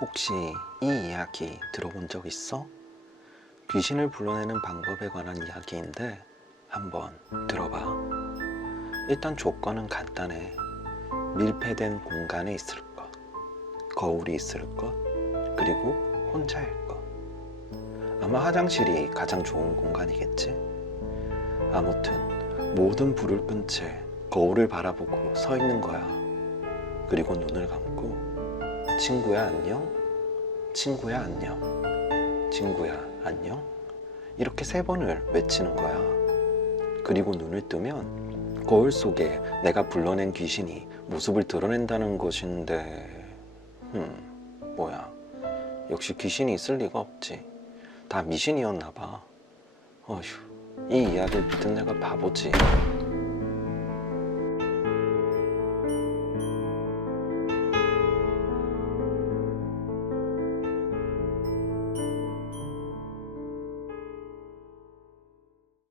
혹시 이 이야기 들어본 적 있어? 귀신을 불러내는 방법에 관한 이야기인데 한번 들어봐. 일단 조건은 간단해. 밀폐된 공간에 있을 것, 거울이 있을 것, 그리고 혼자일 것. 아마 화장실이 가장 좋은 공간이겠지? 아무튼 모든 불을 끈 채 거울을 바라보고 서 있는 거야. 그리고 눈을 감고 친구야 안녕? 친구야 안녕? 친구야 안녕? 이렇게 3번을 외치는 거야. 그리고 눈을 뜨면 거울 속에 내가 불러낸 귀신이 모습을 드러낸다는 것인데 뭐야, 역시 귀신이 있을 리가 없지. 다 미신이었나 봐. 어휴, 이 이야기를 믿은 내가 바보지.